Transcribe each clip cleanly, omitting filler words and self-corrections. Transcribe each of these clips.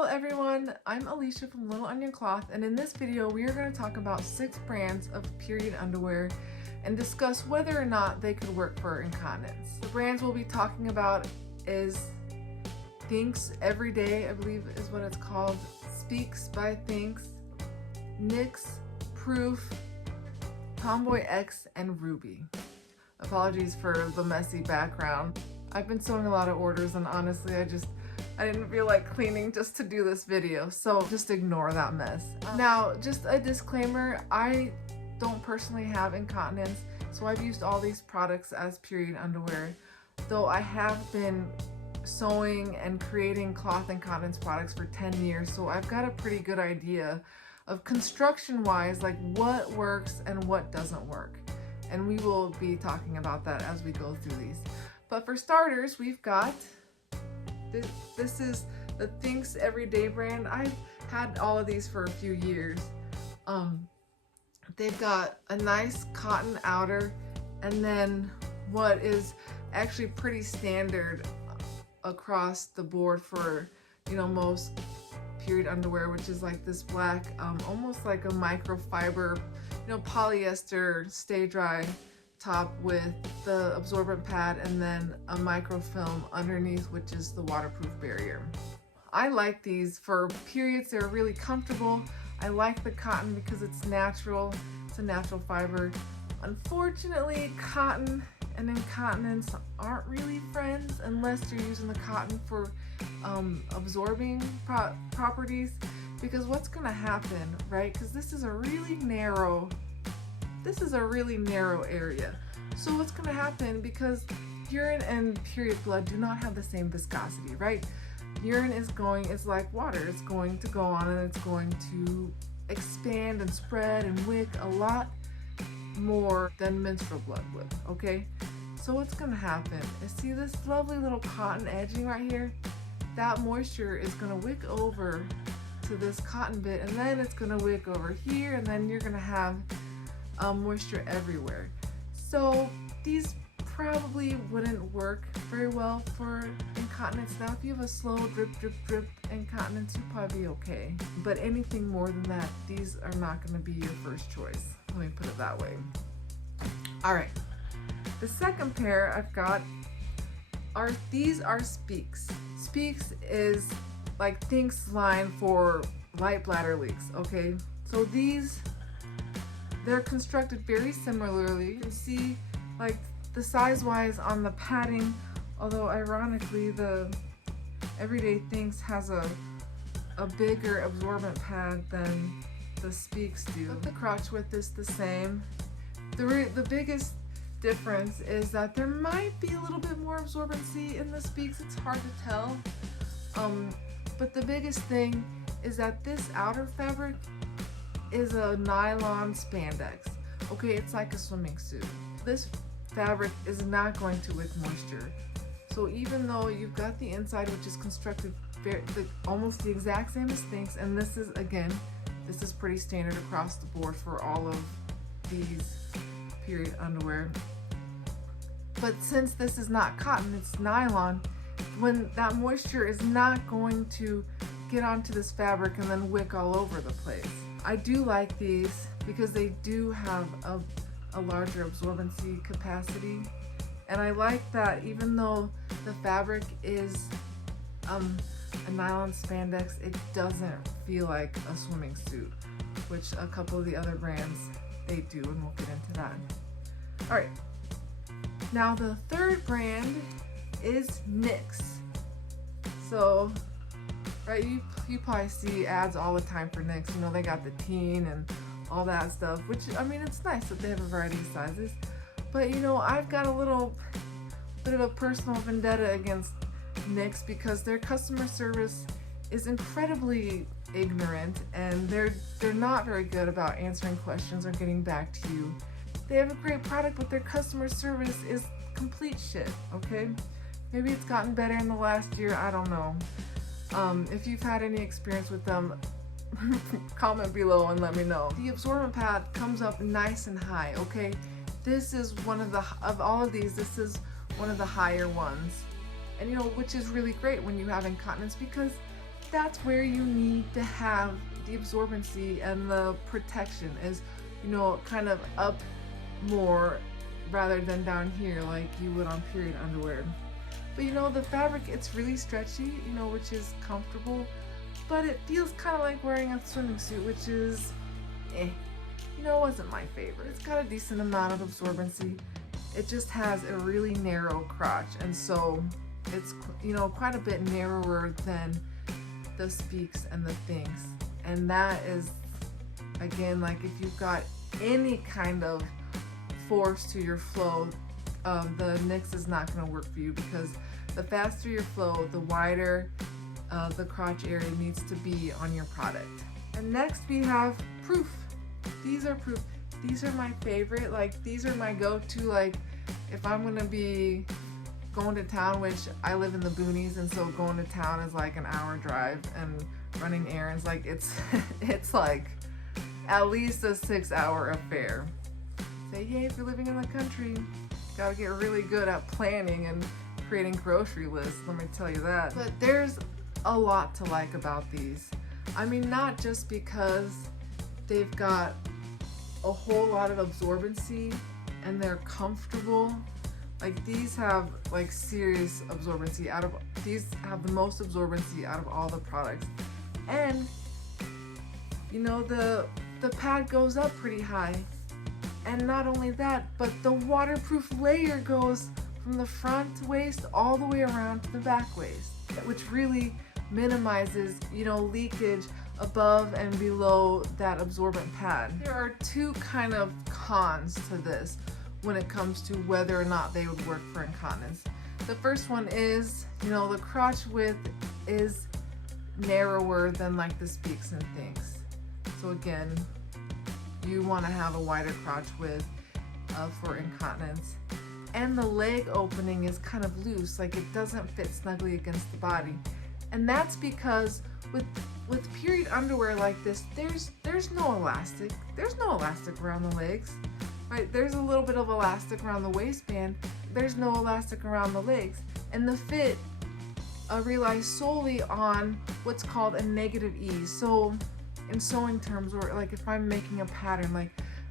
Hello everyone, I'm Alicia from Little Onion Cloth, and in this video we are going to talk about 6 brands of period underwear and discuss whether or not they could work for incontinence. The brands we'll be talking about is Thinx Everyday, I believe is what it's called, Speaks by Thinx, Knix, Proof, Tomboy X, and Ruby. Apologies for the messy background. I've been sewing a lot of orders and honestly I didn't feel like cleaning just to do this video, so just ignore that mess. Now, just a disclaimer, I don't personally have incontinence, so I've used all these products as period underwear, though I have been sewing and creating cloth incontinence products for 10 years, so I've got a pretty good idea of construction-wise, like what works and what doesn't work. And we will be talking about that as we go through these. But for starters, we've got this is the Thinx Everyday brand. I've had all of these for a few years. They've got a nice cotton outer and then what is actually pretty standard across the board for, you know, most period underwear, which is like this black, almost like a microfiber, you know, polyester stay dry top with the absorbent pad and then a microfilm underneath, which is the waterproof barrier. I like these for periods. They're really comfortable. I like the cotton because it's natural. It's a natural fiber. Unfortunately, cotton and incontinence aren't really friends unless you're using the cotton for absorbing properties, because what's gonna happen, right? Because this is a really narrow area. So what's going to happen, because urine and period blood do not have the same viscosity, right? Urine is like water. It's going to go on and it's going to expand and spread and wick a lot more than menstrual blood would, okay? So what's going to happen is, see this lovely little cotton edging right here? That moisture is going to wick over to this cotton bit, and then it's going to wick over here, and then you're going to have moisture everywhere. So these probably wouldn't work very well for incontinence. Now if you have a slow drip drip drip incontinence, you'll probably be okay, but anything more than that, these are not going to be your first choice. Let me put it that way. Alright, the second pair I've got are Speaks. Speaks is like Thinx line for light bladder leaks, okay? So they're constructed very similarly. You can see like the size-wise on the padding, although ironically the Everyday Thinx has a bigger absorbent pad than the Speaks do. But the crotch width is the same. The biggest difference is that there might be a little bit more absorbency in the Speaks. It's hard to tell. But the biggest thing is that this outer fabric is a nylon spandex. Okay, it's like a swimming suit. This fabric is not going to wick moisture. So even though you've got the inside, which is constructed almost the exact same as Thinx, and this is pretty standard across the board for all of these period underwear. But since this is not cotton, it's nylon, when that moisture is not going to get onto this fabric and then wick all over the place. I do like these because they do have a larger absorbency capacity, and I like that even though the fabric is a nylon spandex, it doesn't feel like a swimming suit, which a couple of the other brands they do, and we'll get into that. Alright, now the third brand is Knix. So right, you probably see ads all the time for Knix. You know, they got the teen and all that stuff, which, I mean, it's nice that they have a variety of sizes. But, you know, I've got a little bit of a personal vendetta against Knix because their customer service is incredibly ignorant, and they're not very good about answering questions or getting back to you. They have a great product, but their customer service is complete shit, okay? Maybe it's gotten better in the last year, I don't know. If you've had any experience with them, comment below and let me know. The absorbent pad comes up nice and high, okay? This is one of all of these, this is one of the higher ones. And you know, which is really great when you have incontinence, because that's where you need to have the absorbency and the protection is, you know, kind of up more rather than down here like you would on period underwear. But you know, the fabric, it's really stretchy, you know, which is comfortable, but it feels kind of like wearing a swimming suit, which is you know, wasn't my favorite. It's got a decent amount of absorbency. It just has a really narrow crotch, and so it's, you know, quite a bit narrower than the Speaks and the Thinx. And that is, again, like if you've got any kind of force to your flow, the Knix is not going to work for you, because the faster your flow, the wider the crotch area needs to be on your product. And next we have Proof. These are Proof. These are my favorite. Like, these are my go-to, like if I'm gonna be going to town, which I live in the boonies, and so going to town is like an hour drive, and running errands, like it's it's like at least a 6-hour affair. Say, yay, if you're living in the country, gotta get really good at planning and creating grocery lists, let me tell you that. But there's a lot to like about these. I mean, not just because they've got a whole lot of absorbency and they're comfortable. Like, these have like serious absorbency. These have the most absorbency out of all the products. And you know, the pad goes up pretty high. And not only that, but the waterproof layer goes from the front waist all the way around to the back waist, which really minimizes, you know, leakage above and below that absorbent pad. There are two kind of cons to this when it comes to whether or not they would work for incontinence. The first one is, you know, the crotch width is narrower than like the Speaks and Thinx. So again, you want to have a wider crotch width for incontinence. And the leg opening is kind of loose, like it doesn't fit snugly against the body. And that's because with period underwear like this, there's no elastic. There's no elastic around the legs, right? There's a little bit of elastic around the waistband. There's no elastic around the legs. And the fit relies solely on what's called a negative ease. So in sewing terms, or like if I'm making a pattern, like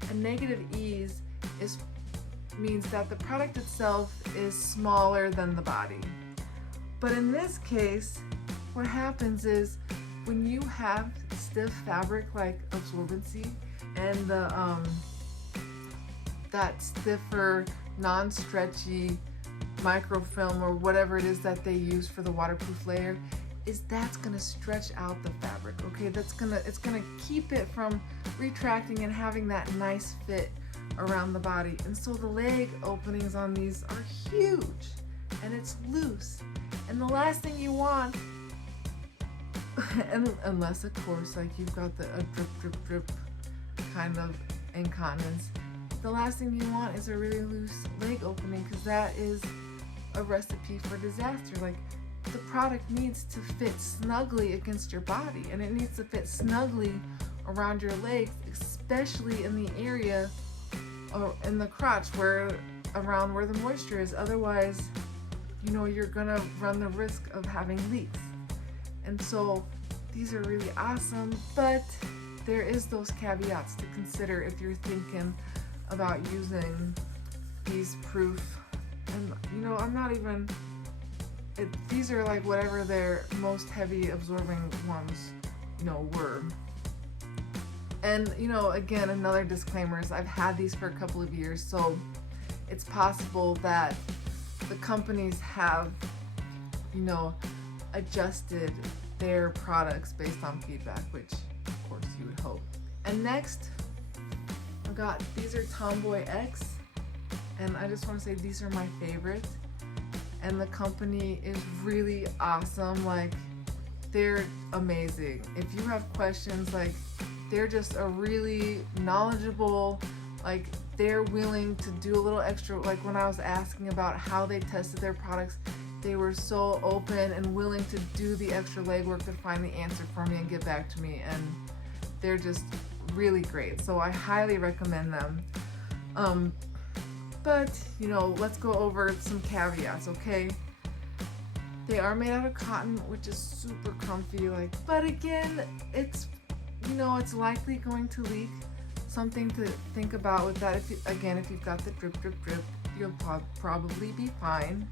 a negative ease means that the product itself is smaller than the body. But in this case, what happens is when you have stiff fabric like absorbency and that stiffer, non-stretchy microfilm or whatever it is that they use for the waterproof layer, that's gonna stretch out the fabric, okay? It's gonna keep it from retracting and having that nice fit around the body. And so the leg openings on these are huge, and it's loose. And the last thing you want, and unless of course like you've got a drip kind of incontinence, the last thing you want is a really loose leg opening, because that is a recipe for disaster. Like, the product needs to fit snugly against your body, and it needs to fit snugly around your legs, especially in the area or in the crotch around where the moisture is. Otherwise, you know, you're gonna run the risk of having leaks. And so these are really awesome, but there is those caveats to consider if you're thinking about using these Proof. And you know, these are like whatever their most heavy absorbing ones, you know, were. And you know, again, another disclaimer is I've had these for a couple of years, so it's possible that the companies have, you know, adjusted their products based on feedback, which of course you would hope. And next, these are Tomboy X, and I just want to say these are my favorite. And the company is really awesome. Like, they're amazing. If you have questions, like, they're just a really knowledgeable, like, they're willing to do a little extra. Like, when I was asking about how they tested their products, they were so open and willing to do the extra legwork to find the answer for me and get back to me. And they're just really great. So I highly recommend them. But, you know, let's go over some caveats, okay? They are made out of cotton, which is super comfy, like, but again, it's, you know, it's likely going to leak. Something to think about with that. If you've got the drip, you'll probably be fine.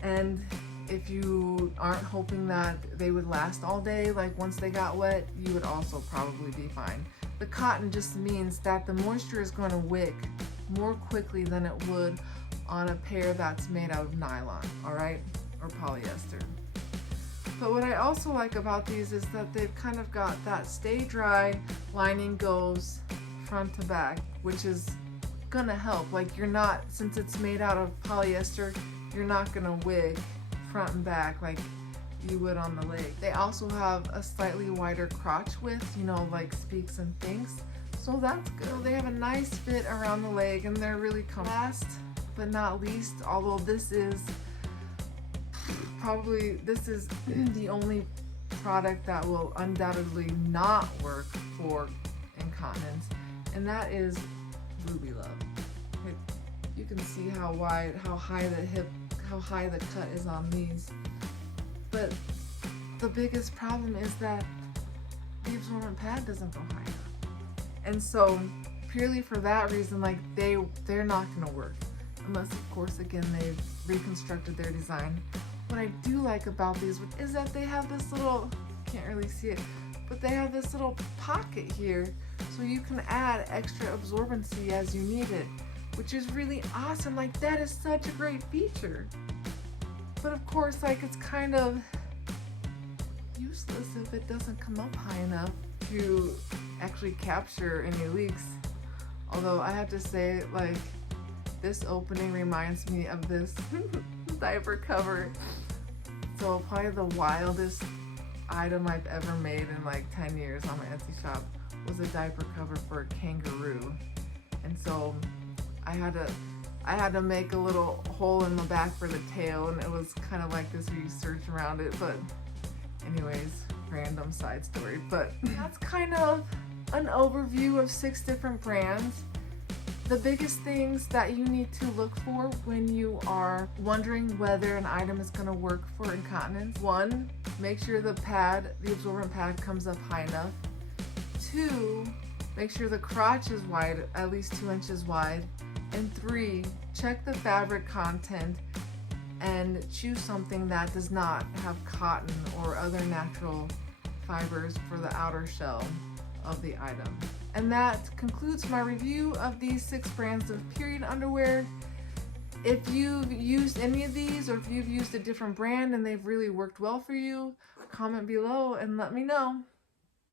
And if you aren't hoping that they would last all day, like once they got wet, you would also probably be fine. The cotton just means that the moisture is going to wick more quickly than it would on a pair that's made out of nylon, all right, or polyester. But what I also like about these is that they've kind of got that stay dry, lining goes front to back, which is gonna help. Like, you're not, since it's made out of polyester, you're not gonna wig front and back like you would on the leg. They also have a slightly wider crotch width, you know, like Speaks and Thinks, so that's good. So they have a nice fit around the leg and they're really comfortable. Last but not least, although this is the only product that will undoubtedly not work for incontinence, and that is Ruby Love. You can see how high the cut is on these. But the biggest problem is that the absorbent pad doesn't go high enough. And so purely for that reason, like they're not gonna work. Unless of course, again, they've reconstructed their design. What I do like about these is that they have this little, can't really see it, but they have this little pocket here so you can add extra absorbency as you need it, which is really awesome. Like, that is such a great feature. But of course, like, it's kind of useless if it doesn't come up high enough to actually capture any leaks. Although I have to say, like, this opening reminds me of this diaper cover. So probably the wildest item I've ever made in like 10 years on my Etsy shop was a diaper cover for a kangaroo. And so I had to make a little hole in the back for the tail, and it was kind of like this research around it. But anyways, random side story. But that's kind of an overview of 6 different brands. The biggest things that you need to look for when you are wondering whether an item is going to work for incontinence: 1, make sure the absorbent pad comes up high enough. 2, make sure the crotch is wide, at least 2 inches wide. And 3, check the fabric content and choose something that does not have cotton or other natural fibers for the outer shell of the item. And that concludes my review of these 6 brands of period underwear. If you've used any of these, or if you've used a different brand and they've really worked well for you, comment below and let me know.